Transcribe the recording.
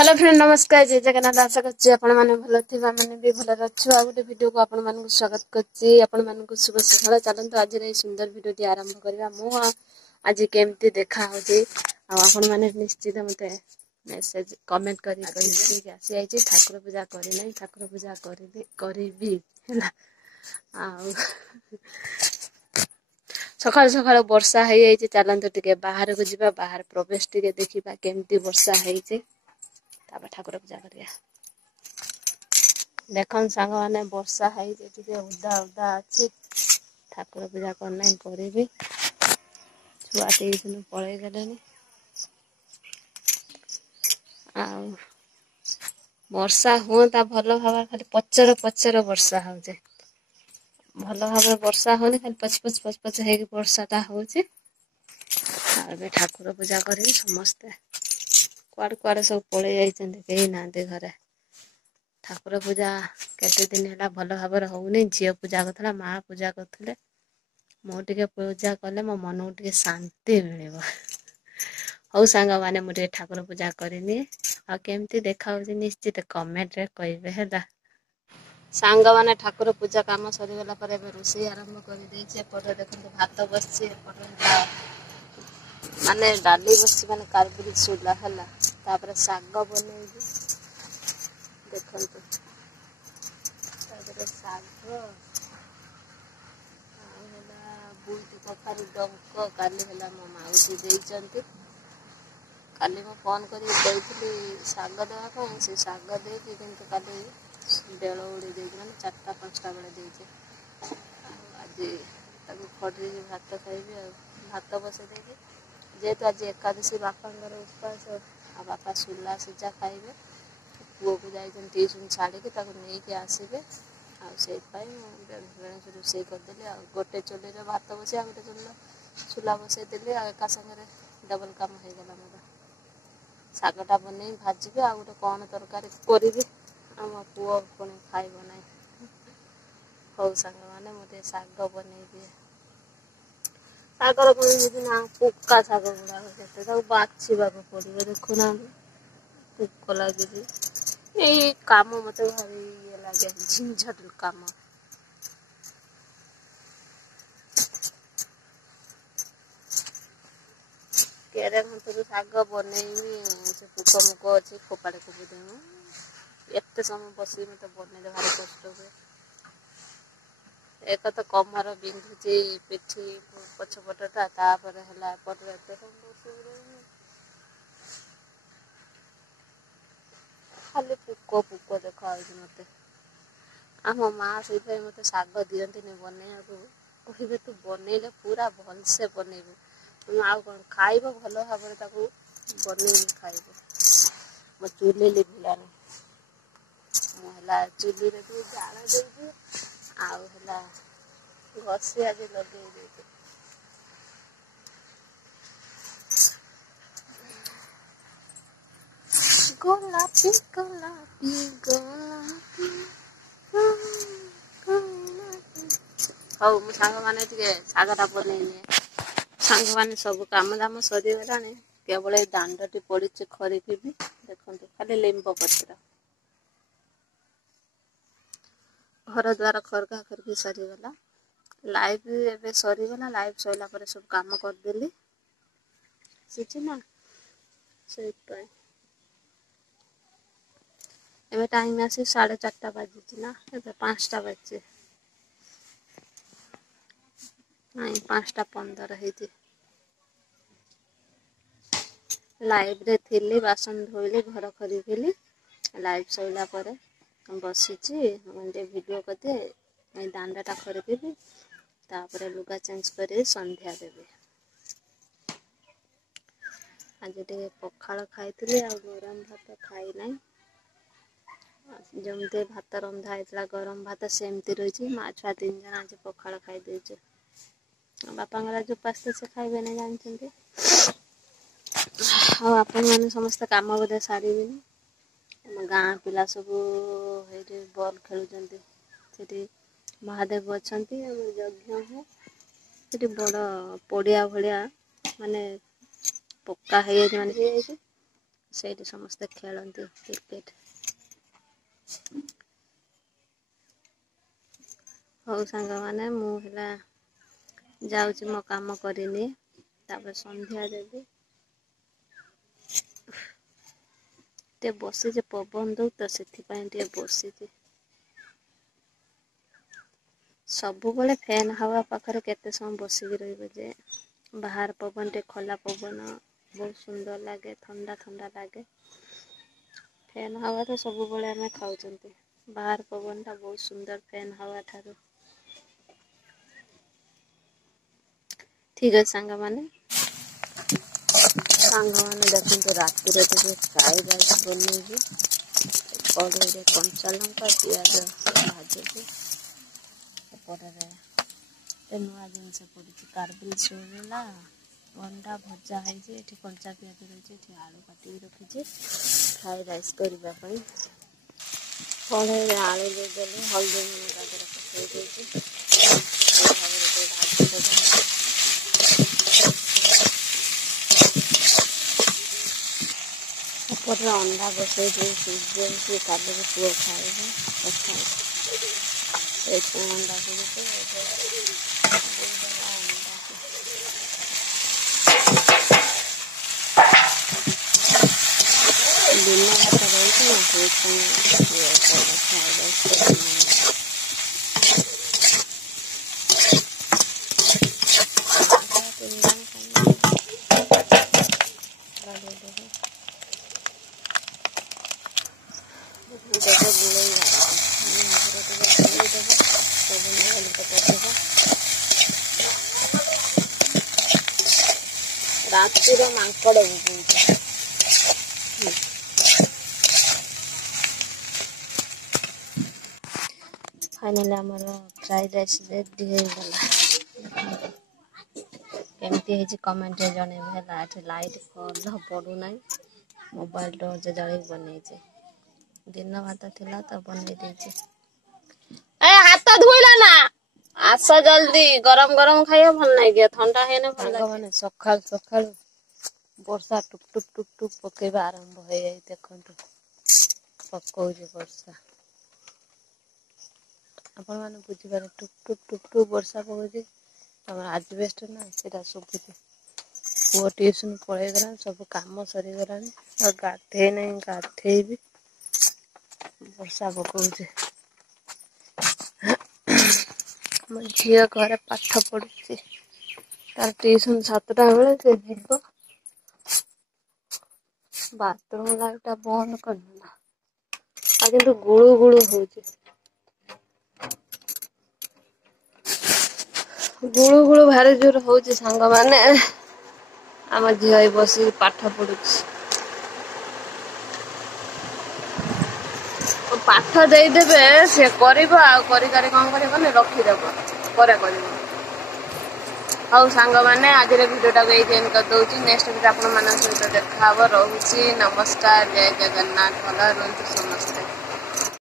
Hello friend नमस्कार जय जगन्नाथ आशा करछि आपण माने भलो थिबा माने भी भलो रछु आ गोटे वीडियो को आपण मानकु स्वागत करछि आपण मानकु शुभ सकाळ चलंतु आज रे सुंदर वीडियो टी आरंभ करबा मु आज केमती देखा होजे आ आपण माने निश्चित मते मेसेज कमेंट करी कहि कि आसी आइछि ठाकुर पूजा करि नै ठाकुर पूजा करिबी हैला आ सकाळ सकाळ वर्षा है आइछि चलंतु टिके बाहर को जिबा बाहर प्रवेश टिके देखिबा केमती वर्षा हैछि तापर ठाकुर पूजा करिया देखन सांग माने वर्षा है जे उदा उदा अछि ठाकुर पूजा करना करिबी छुआ टिउसन पळै गेलेनी आ वर्षा होता भलो भाबा खाली पचर पचर वर्षा होजे भलो भाबे वर्षा होनी खाली पच पच हे वर्षाटा होजे आ ठाकुर पूजा करी समस्त कुआड़ कुआड़ सब पळै जाइछन्ते केही नांते घरे ठाकुर पूजा केते दिन हैला भलो भाबे होउनी झियो पूजा करथला मा पूजा करथले मो टिके पूजा कले मो मन टिके शांति मिलिबो हौ सांग माने मु ठाकुर पूजा करिनी आ केमती देखा होजी निश्चित कमेंट रे कहिबे हैला सांग माने ठाकुर पूजा काम सरी गला पर एबे रोषे आरंभ करि दैछे पर देखंतु भात बसछे पर माने डाली बसछे माने कारबुरी सुला हला तापर साग बनेबी देखंतु तापर साग हला बुईती कखारू डंक काली हला मो माउसी देइचंती काली मो फोन करी देइथली साग देवा ପାଇଁ से साग देइथि किंतु काली बेଳ उड़ी देइथि माने 4टा 5टा बेले देइछे आज ताकू खडरी भात खाइबी आ भात बसे देइथि जेतु आज एकादशी बापांगर उपवास आ बापा सुला सिजा खाइबे पुओ को जाइछन ट्यूशन छाड़ी के ताकू नै के आसीबे आ से पई बेण रोषे कर देली आ गोटे चुली रे भात बसे आ गोटे चुली सुला बसे देली आ एका संगे डबल काम हो गेला मोर सागटा बनै भाजीबे आ गोटे कोन तरकारी करिबे हम पुओ कोन खाइबो नै हौ संग माने मते साग बनेबी सागर कोन जे ना पुक्का साग गुडा केते सब बाछिबा को पड़िबो देखो ना पुक्का लागिबी ए काम मते भारी ये लागे झंझट काम केरे हम तो साग बनेइनी से पुक मुक अछि खोपाड़े को देमु एते समय बसी मते बनेले भारी कष्ट हुए एक तो कमर बिंधुची पिठी पछपटटा तापर हला पर एते खाली पुक देखा मते आम माँ से मते साग दियंती ने बने कहबे तू बनेले पूरा भल से बनेबू तुम आउ कौन खाइब भल भाव बने खाइब मो चुली लिभिलानी मुला चुली रे भी जाल देबी आउ हला घसी आज लगे देबी गोलापी गोलापी गोलापी हौ मु सांग माने टिके सागटा बनेइनी सांग माने सब काम दाम सरी गलानी केवल ए दांडटी पड़ीचे खरीकी भी देखंतु खाली लिंब पत्र घर द्वार खरका खरकी सरी गला लाइव एबे सरी गला लाइव सइला पर सब काम कर देली सिची ना से पे एबे टाइम आसी 4:30 बाजी ना एबे 5टा बाजे नहीं 5:15 हेती लाइव रे थिली बासन धोइली घर खरीकिली लाइव सइला पर बसीची जे वीडियो कते ए दांडाटा खरीकिबी तापर लुगा चेंज करे संध्या देबे आज टे पखाल खाइतले आ गरम भात खाइ नै जमते भात रंधा हैतला गरम भात सेमती रहिछि मा छुआ 3 जन आज पखाल खाइ देइछे बापांगरा जो पास्ते से खाइबे नै जानछन्ते हाँ अपन माने समस्त काम बोधे सारिबिनी हम गाँ पिला सब हेरे बॉल खेलुचन्ते सेठी महादेव अछन्ती हम यज्ञ है सेठी बड़ पड़िया भलिया माने पक्का है माने ସେଇଠି ସମସ୍ତେ ଖେଳନ୍ତି କ୍ରିକେଟ। ହଉ ସାଙ୍ଗମାନେ, ମୁଁ ହେଲା ଯାଉଛି ମୋ କାମ କରିନି, ତାପରେ ସନ୍ଧ୍ୟା ଦେବି। ଟିକେ ବସିଛି, ପବନ ଦଉ ତ ସେଥିପାଇଁ ଟିକେ ବସିଛି। ସବୁବେଳେ ଫ୍ୟାନ୍ ହାୱା ପାଖରେ କେତେ ସମୟ ବସିକି ରହିବ ଯେ। ବାହାର ପବନ ଟିକେ ଖୋଲା ପବନ ବହୁତ ସୁନ୍ଦର ଲାଗେ, ଥଣ୍ଡା ଥଣ୍ଡା ଲାଗେ। ଫ୍ୟାନ୍ ହାୱା ତ ସବୁବେଳେ ଆମେ ଖାଉଛନ୍ତି, ବାହାର ପବନଟା ବହୁତ ସୁନ୍ଦର ଫ୍ୟାନ୍ ହାୱା ଠାରୁ। ଠିକ୍ ଅଛି ସାଙ୍ଗମାନେ, ଦେଖନ୍ତୁ ରାତିରେ ଟିକେ ଫ୍ରାଏ ରାଇସ୍ ବନେଇବି। କଢ଼େଇରେ କଞ୍ଚା ଲଙ୍କା ପିଆଜ ଭାଜୁଛି। ଏପଟରେ ନୂଆ ଜିନିଷ ପଡ଼ିଛି, କାର୍ବିଲ ସୋରିଲା ଅଣ୍ଡା ଭଜା ହେଇଛି। ଏଠି କଞ୍ଚା ପିଆଜ ରହିଛି, ଏଠି ଆଳୁ କାଟିକି ରଖିଛି ଫ୍ରାଏ ରାଇସ୍ କରିବା ପାଇଁ। କଢ଼େଇରେ ଆଳୁ ଦେଇଦେଲି, ହଳଦୀ ଲୁଣ ତା ଦେହରେ ପକାଇ ଦେଇଛି। ଭାବରେ ଟିକେ ଭାଜିଦେବା। ଏପଟରେ ଅଣ୍ଡା ବସେଇ ଦେଇ ସିଝେଇକି କାଲିରେ ପୁଅ ଖାଇବ ସକାଳୁ। ସେଇଥିପାଇଁ ଅଣ୍ଡା ଦେଇଛି। ଦିନ ଭାତ ରହିଛି ନା, ସେଇଥିପାଇଁ ଖାଇବା। ରାତିର ମାଙ୍କଡ଼ ବୁଲୁଛନ୍ତି। ଫାଇନାଲି ଆମର ଫ୍ରାଇଡ୍ ରାଇସ୍ ରେଡି ହେଇଗଲା। କେମିତି ହେଇଛି କମେଣ୍ଟରେ ଜଣେଇବେ ହେଲା। ଏଠି ଲାଇଟ୍ ଭଲ ପଡ଼ୁନାହିଁ, ମୋବାଇଲ ଟର୍ଚ୍ଚ ଜାଳିକି ବନେଇଛି। ଦିନ ଭାତ ଥିଲା ତ ବନେଇ ଦେଇଛି। ଏ ହାତ ଧୋଇଲ ନା, ଆସ ଜଲ୍ଦି, ଗରମ ଗରମ ଖାଇବା ଭଲ ଲାଗିବ, ଥଣ୍ଡା ହେଇନେ ଭଲ ଲାଗିବ। ସକାଳୁ ସକାଳୁ ବର୍ଷା ଟୁପ ଟୁପ ଟୁପ ଟୁପ ପକେଇବା ଆରମ୍ଭ ହେଇଯାଇ, ଦେଖନ୍ତୁ ପକଉଛି ବର୍ଷା। ଆପଣ ମାନେ ବୁଝିପାରିବେ, ଟୁପ ଟୁପ ଟୁପ ଟୁପ ବର୍ଷା ପକଉଛି। ଆମର ଆଜବେଷ୍ଟ ନା, ସେଟା ଶୁଭୁଛି। ପୁଅ ଟିଉସନ ପଳେଇଗଲାଣି, ସବୁ କାମ ସରିଗଲାଣି, ଆଉ ଗାଧେଇ ନାହିଁ, ଗାଧେଇବି। ବର୍ଷା ପକଉଛି। ମୋ ଝିଅ ଘରେ ପାଠ ପଢୁଛି, ତାର ଟିଉସନ 7ଟା ବେଳେ, ସେ ଯିବ। ବାଥରୁମ ଲାଇଟ୍ ଟା ବନ୍ଦ କରିଦେଲା, ଆଉ କିନ୍ତୁ ଗୁଳୁ ଗୁଳୁ ହଉଛି। ଗୁଳୁ ଗୁଳୁ ଭାରି ଜୋର ହଉଛି ସାଙ୍ଗମାନେ। ଆମ ଝିଅ ଏଇ ବସିକି ପାଠ ପଢୁଛି। ପାଠ ଦେଇଦେବେ ସେ କରିବ, ଆଉ କରି କଣ କରିବନି ରଖିଦବ, ପରେ କରିବ। ହଉ ସାଙ୍ଗମାନେ, ଆଜିର ଭିଡ଼ିଓଟାକୁ ଏଇଠି ଏଣ୍ଡ କରିଦଉଛି। ନେକ୍ସଟ ଭିଡ଼ିଓ ଆପଣମାନଙ୍କ ସହିତ ଦେଖାହବ। ରହୁଛି, ନମସ୍କାର, ଜୟ ଜଗନ୍ନାଥ, ଭଲ ରୁହନ୍ତୁ ସମସ୍ତେ।